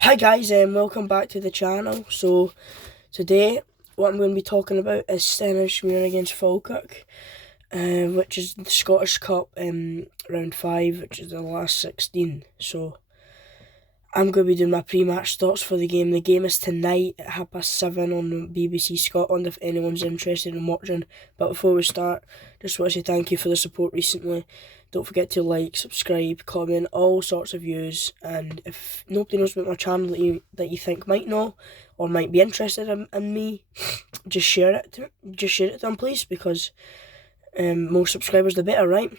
Hi guys, and welcome back to the channel. So today what I'm going to be talking about is Stenhousemuir against Falkirk, which is the Scottish Cup round 5, which is the last 16. So I'm going to be doing my pre-match thoughts for the game. The game is tonight at 7:30 on BBC Scotland if anyone's interested in watching. But before we start, just want to say thank you for the support recently. Don't forget to like, subscribe, comment, all sorts of views. And if nobody knows about my channel that you think might know or might be interested in me, just share it to them, please, because more subscribers the better, right?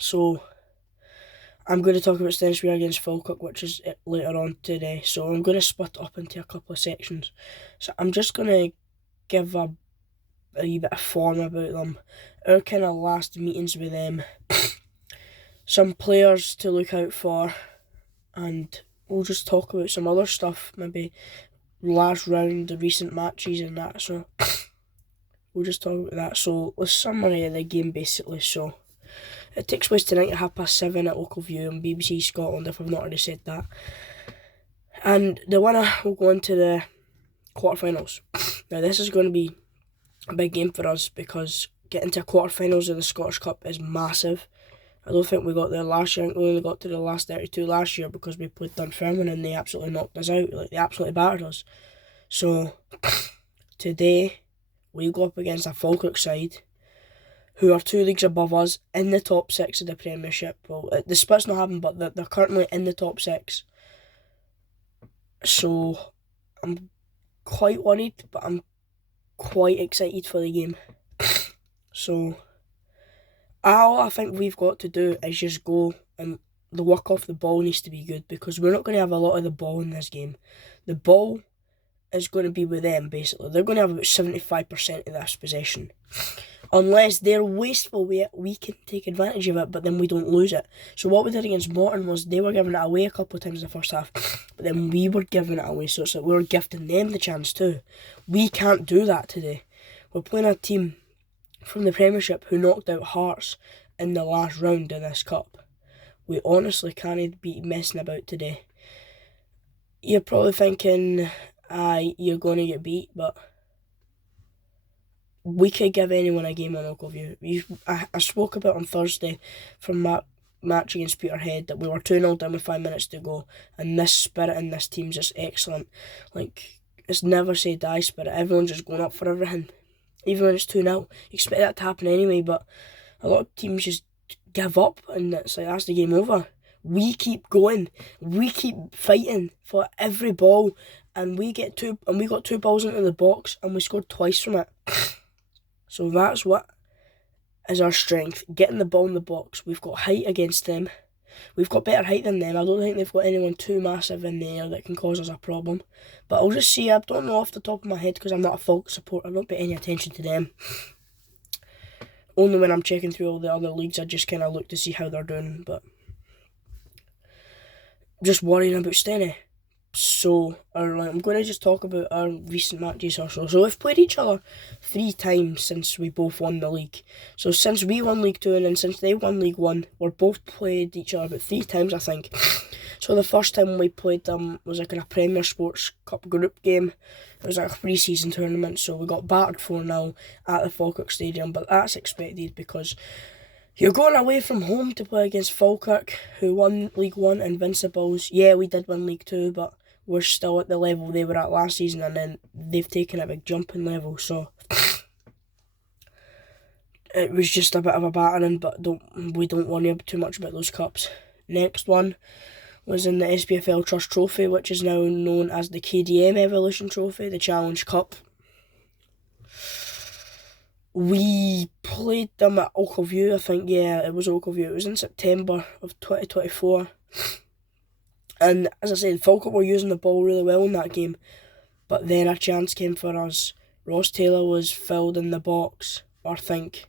So I'm going to talk about Stenhousemuir against Falkirk, which is later on today. So I'm going to split it up into a couple of sections. So I'm just going to give a wee bit of form about them, our kind of last meetings with them, some players to look out for, and we'll just talk about some other stuff, maybe last round, the recent matches and that. So we'll just talk about that. So the summary of the game basically. So it takes place tonight at 7:30 at Local View on BBC Scotland, if I've not already said that. And the winner will go into the quarterfinals. Now this is going to be a big game for us because getting to quarterfinals of the Scottish Cup is massive. I don't think we got there last year. I think we only got to the last 32 last year because we played Dunfermline and they absolutely knocked us out. Like, they absolutely battered us. So today we go up against a Falkirk side who are 2 leagues above us in the top 6 of the Premiership. Well, the split's not happened, but they're currently in the top 6. So I'm quite worried, but I'm quite excited for the game. So all I think we've got to do is just go, and the work off the ball needs to be good because we're not going to have a lot of the ball in this game. The ball is going to be with them, basically. They're going to have about 75% of this possession. Unless they're wasteful, we can take advantage of it, but then we don't lose it. So what we did against Morton was they were giving it away a couple of times in the first half, but then we were giving it away, so it's like we were gifting them the chance too. We can't do that today. We're playing a team from the Premiership who knocked out Hearts in the last round of this cup. We honestly can't be messing about today. You're probably thinking, you're going to get beat, but we could give anyone a game on Local View. I spoke about on Thursday from my match against Peterhead that we were 2-0 down with 5 minutes to go, and this spirit in this team's just excellent. Like, it's never say die spirit. Everyone's just going up for everything. Even when it's 2-0. You expect that to happen anyway, but a lot of teams just give up and it's like, that's the game over. We keep going. We keep fighting for every ball, and we got 2 balls into the box and we scored twice from it. So that's what is our strength, getting the ball in the box. We've got height against them. We've got better height than them. I don't think they've got anyone too massive in there that can cause us a problem. But I'll just see. I don't know off the top of my head because I'm not a Falk supporter. I don't pay any attention to them. Only when I'm checking through all the other leagues, I just kind of look to see how they're doing. But just worrying about Stenny. So, I'm going to just talk about our recent matches or so. So, we've played each other 3 times since we both won the league. So, since we won League 2 and then since they won League 1, we're both played each other about 3 times, I think. So, the first time we played them was like in a Premier Sports Cup group game. It was like a pre-season tournament, so we got battered 4-0 at the Falkirk Stadium, but that's expected because you're going away from home to play against Falkirk, who won League 1 Invincibles. Yeah, we did win League 2, but we're still at the level they were at last season, and then they've taken a big jump in level, so it was just a bit of a battering, but we don't worry too much about those cups. Next one was in the SPFL Trust Trophy, which is now known as the KDM Evolution Trophy, the Challenge Cup. We played them at Local View, I think. Yeah, it was Local View. It was in September of 2024. And as I said, Falkirk were using the ball really well in that game. But then a chance came for us. Ross Taylor was filled in the box, I think.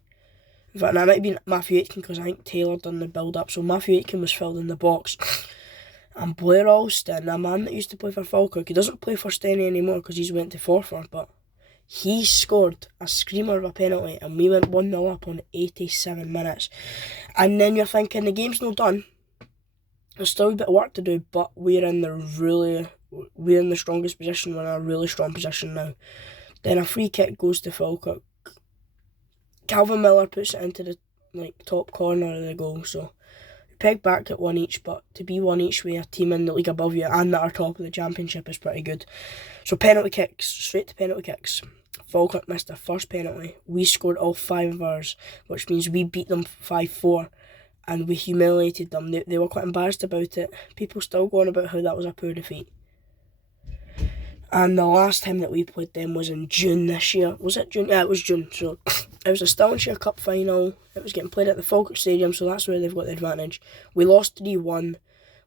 In fact, that might have been Matthew Aitken because I think Taylor done the build-up. So Matthew Aitken was filled in the box. And Blair Alston, a man that used to play for Falkirk, he doesn't play for Stenny anymore because he's went to Forfar, but he scored a screamer of a penalty and we went 1-0 up on 87 minutes. And then you're thinking, the game's not done. There's still a bit of work to do, but we're in the strongest position. We're in a really strong position now. Then a free kick goes to Falkirk. Calvin Miller puts it into the top corner of the goal. So we peg back at one each, but to be one each with a team in the league above you and that are top of the championship is pretty good. So penalty kicks, straight to penalty kicks. Falkirk missed their first penalty. We scored all 5 of ours, which means we beat them 5-4, and we humiliated them. They were quite embarrassed about it. People still going about how that was a poor defeat. And the last time that we played them was in June this year. Was it June? Yeah, it was June. So it was a Stenhousemuir Cup final. It was getting played at the Falkirk Stadium, so that's where they've got the advantage. We lost 3-1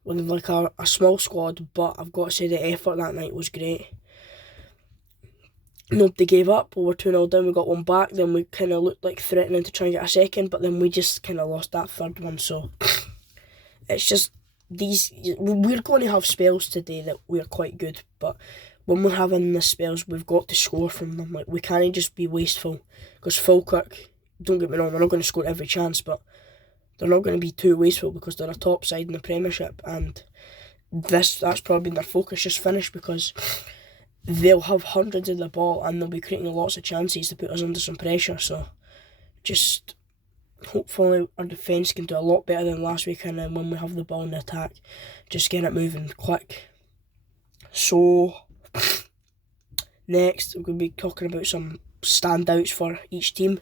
with a small squad, but I've got to say the effort that night was great. Nobody gave up. We were 2-0 down, we got one back, then we kind of looked like threatening to try and get a second, but then we just kind of lost that third one. So it's just we're going to have spells today that we're quite good, but when we're having the spells, we've got to score from them. We can't just be wasteful, because Falkirk, don't get me wrong, they're not going to score every chance, but they're not going to be too wasteful because they're a top side in the Premiership, and that's probably been their focus, just finish, because they'll have hundreds of the ball and they'll be creating lots of chances to put us under some pressure. So just hopefully our defence can do a lot better than last week, and then when we have the ball in the attack, just get it moving quick. So next we're going to be talking about some standouts for each team.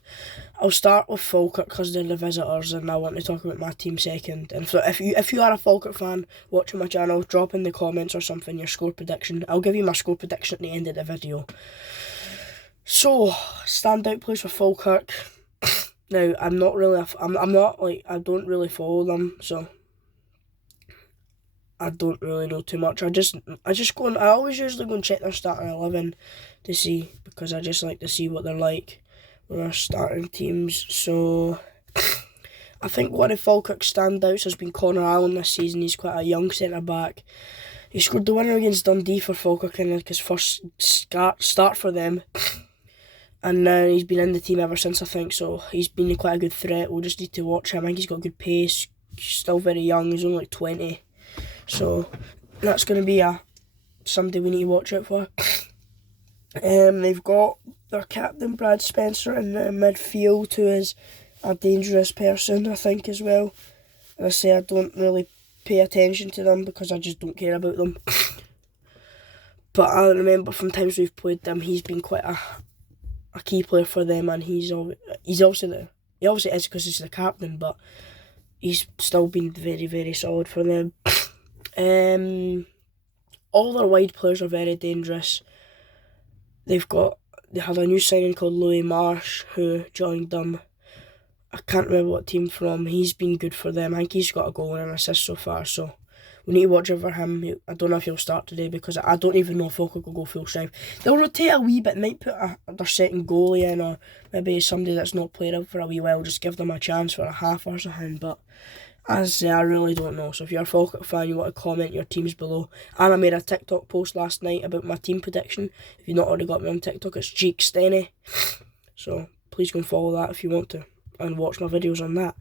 I'll start with Falkirk because they're the visitors, and I want to talk about my team second. And if you are a Falkirk fan watching my channel, drop in the comments or something your score prediction. I'll give you my score prediction at the end of the video. So standout players for Falkirk. Now I don't really follow them, so I don't really know too much. I always usually go and check their starting 11 to see, because I just like to see what they're like with our starting teams. So I think one of Falkirk's standouts has been Connor Allen this season. He's quite a young centre back. He scored the winner against Dundee for Falkirk in his first start for them, and he's been in the team ever since, I think. So he's been quite a good threat. We'll just need to watch him. I think he's got good pace. He's still very young. He's only 20. So that's going to be somebody we need to watch out for. They've got their captain Brad Spencer in the midfield, who is a dangerous person, I think, as well. As I say, I don't really pay attention to them because I just don't care about them. But I remember from times we've played them, he's been quite a key player for them, and he's obviously there. He obviously is because he's the captain, but he's still been very, very solid for them. All their wide players are very dangerous. They had a new signing called Louis Marsh who joined them. I can't remember what team from. He's been good for them. I think he's got a goal and an assist so far, so we need to watch over him. I don't know if he'll start today because I don't even know if Falkirk will go full strength. They'll rotate a wee bit, might put their second goalie in, or maybe somebody that's not played up for a wee while, just give them a chance for a half or something, but as I say, I really don't know. So if you're a Falkirk fan, you want to comment your teams below. And I made a TikTok post last night about my team prediction. If you've not already got me on TikTok, it's Jake Stenny. So please go and follow that if you want to, and watch my videos on that.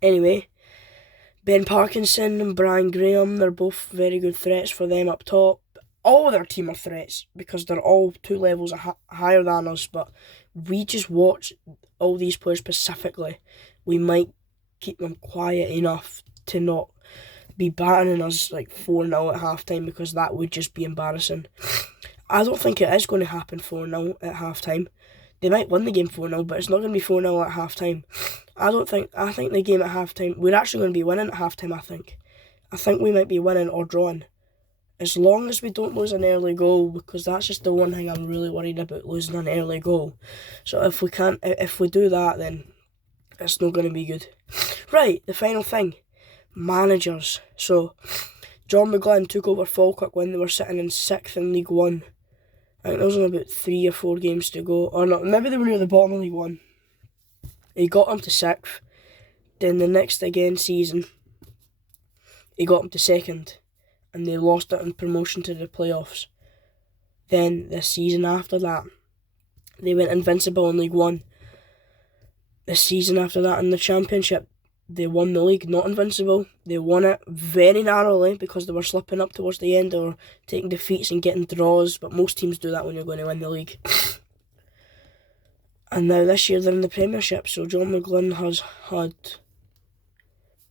Anyway, Ben Parkinson and Brian Graham, they're both very good threats for them up top. All of their team are threats because they're all 2 levels higher than us, but we just watch all these players specifically. We might keep them quiet enough to not be battering us like 4-0 at half time, because that would just be embarrassing. I don't think it is going to happen 4-0 at half time. They might win the game 4-0, but it's not going to be 4-0 at half time. I think the game at half time, we're actually going to be winning at half time, I think. I think we might be winning or drawing, as long as we don't lose an early goal, because that's just the one thing I'm really worried about, losing an early goal. So if we do that, then it's not going to be good. Right, the final thing, managers. So John McGlynn took over Falkirk when they were sitting in 6th in League 1. I think there was only about 3 or 4 games to go, or not, maybe they were near the bottom of League 1. He got them to 6th. Then the next season, he got them to 2nd, and they lost it in promotion to the playoffs. Then the season after that, they went invincible in League 1. The season after that in the Championship, they won the league, not invincible. They won it very narrowly because they were slipping up towards the end or taking defeats and getting draws, but most teams do that when you're going to win the league. And now this year they're in the Premiership, so John McGlynn has had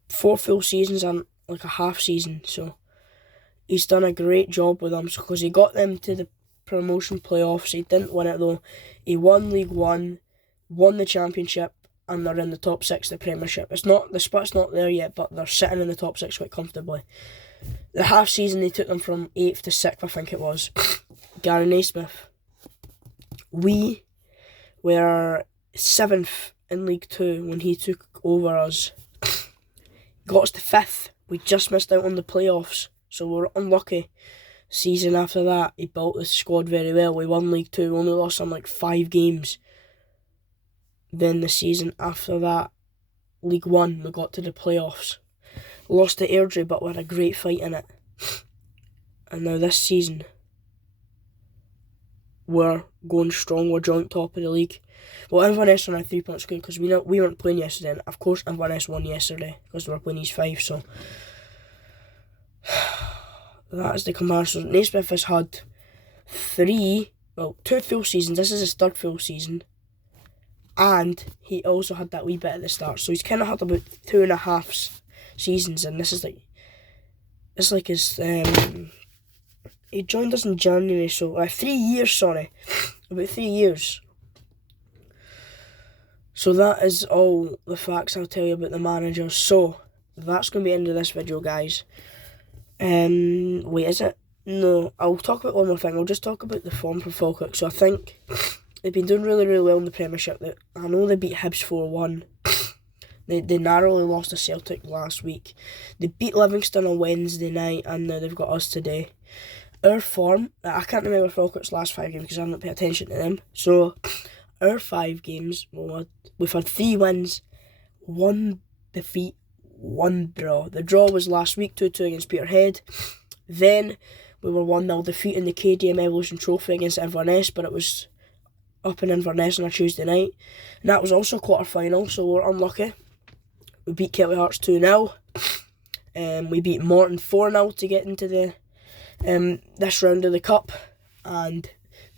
4 full seasons and like a half season, so he's done a great job with them because he got them to the promotion playoffs. He didn't win it though. He won League One, won the Championship, and they're in the top 6 of the Premiership. The split's not there yet, but they're sitting in the top 6 quite comfortably. The half season they took them from 8th to 6th, I think it was. Gary Naismith. We were 7th in League 2 when he took over us. Got us to 5th. We just missed out on the playoffs, so we were unlucky. Season after that, he built the squad very well. We won League 2, we only lost on like 5 games. Then the season after that, League 1, we got to the playoffs. Lost to Airdrie, but we had a great fight in it. And now this season, we're going strong. We're joint top of the league. Well, Inverness are now 3 points good because we weren't playing yesterday. And of course, Inverness won yesterday because we were playing East 5. So that is the comparison. Naismith has had 2 full seasons. This is his 3rd full season. And he also had that wee bit at the start. So he's kind of had about 2.5 seasons. And this is like... It's like his... he joined us in January, so... 3 years, sorry. About 3 years. So that is all the facts I'll tell you about the manager. So, that's going to be the end of this video, guys. Wait, is it? No, I'll talk about one more thing. I'll just talk about the form for Falkirk. So I think... They've been doing really, really well in the Premiership. I know they beat Hibs 4-1. They narrowly lost to Celtic last week. They beat Livingston on Wednesday night, and now they've got us today. Our form, I can't remember Falkirk's last 5 games because I haven't paid attention to them. So, our 5 games, we've had 3 wins, 1 defeat, 1 draw. The draw was last week, 2-2 against Peterhead. Then, we were 1-0 defeat in the KDM Evolution Trophy against Inverness, but it was up in Inverness on a Tuesday night. And that was also a quarter-final, so we're unlucky. We beat Kelty Hearts 2-0. We beat Morton 4-0 to get into the this round of the Cup. And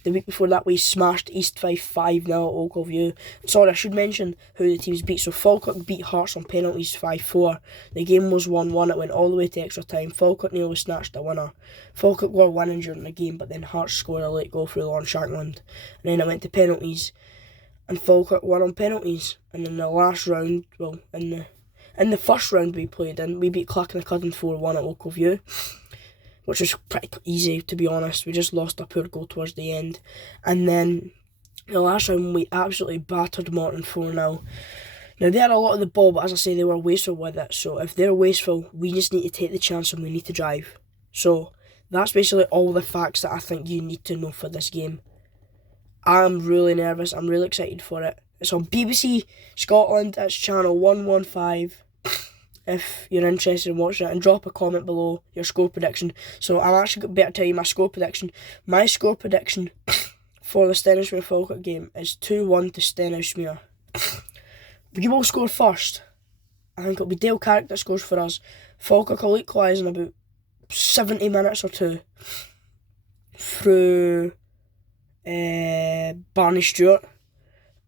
the week before that, we smashed East 5-0 at Oakleview. Sorry, I should mention who the teams beat. So Falkirk beat Hearts on penalties 5-4. The game was 1-1. It went all the way to extra time. Falkirk nearly snatched the winner. Falkirk were winning during the game, but then Hearts scored a late goal through Lauren Shankland. And then it went to penalties. And Falkirk won on penalties. And in the last round, in the first round we played in, we beat Clackanicudden 4-1 at Oakleview, which was pretty easy, to be honest. We just lost a poor goal towards the end. And then the last round, we absolutely battered Morton 4-0. Now, they had a lot of the ball, but as I say, they were wasteful with it. So if they're wasteful, we just need to take the chance and we need to drive. So that's basically all the facts that I think you need to know for this game. I'm really nervous. I'm really excited for it. It's on BBC Scotland. It's channel 115. If you're interested in watching it, and drop a comment below your score prediction. So I'm actually better tell you my score prediction. My score prediction for the Stenhousemuir Falkirk game is 2-1 to Stenhousemuir. We will score first. I think it'll be Dale Carrick that scores for us. Falkirk will equalise in about 70 minutes or 2 through Barney Stewart,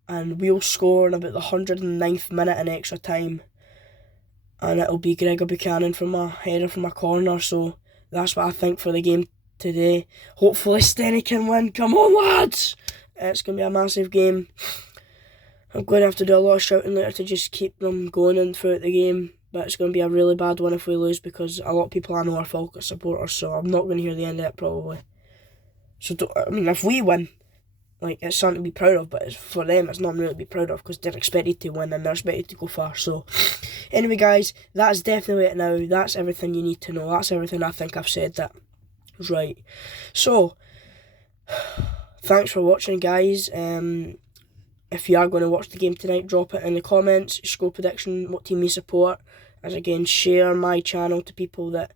and we'll score in about the 109th minute in extra time. And it'll be Gregor Buchanan from a header from a corner. So that's what I think for the game today. Hopefully Stenny can win. Come on, lads! It's going to be a massive game. I'm going to have to do a lot of shouting later to just keep them going in throughout the game. But it's going to be a really bad one if we lose, because a lot of people I know are Falkirk supporters. So I'm not going to hear the end of it probably. So if we win, it's something to be proud of, but for them it's not really to be proud of because they're expected to win and they're expected to go far. So anyway, guys, that's definitely it now. That's everything you need to know. That's everything I think I've said that was right. So thanks for watching, guys. If you are going to watch the game tonight, drop it in the comments, score prediction, what team you support. As again, share my channel to people that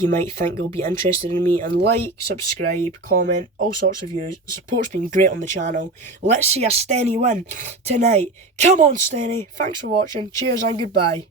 you might think you'll be interested in me, and like, subscribe, comment, all sorts of views. The support's been great on the channel. Let's see a Stenny win tonight. Come on, Stenny. Thanks for watching. Cheers and goodbye.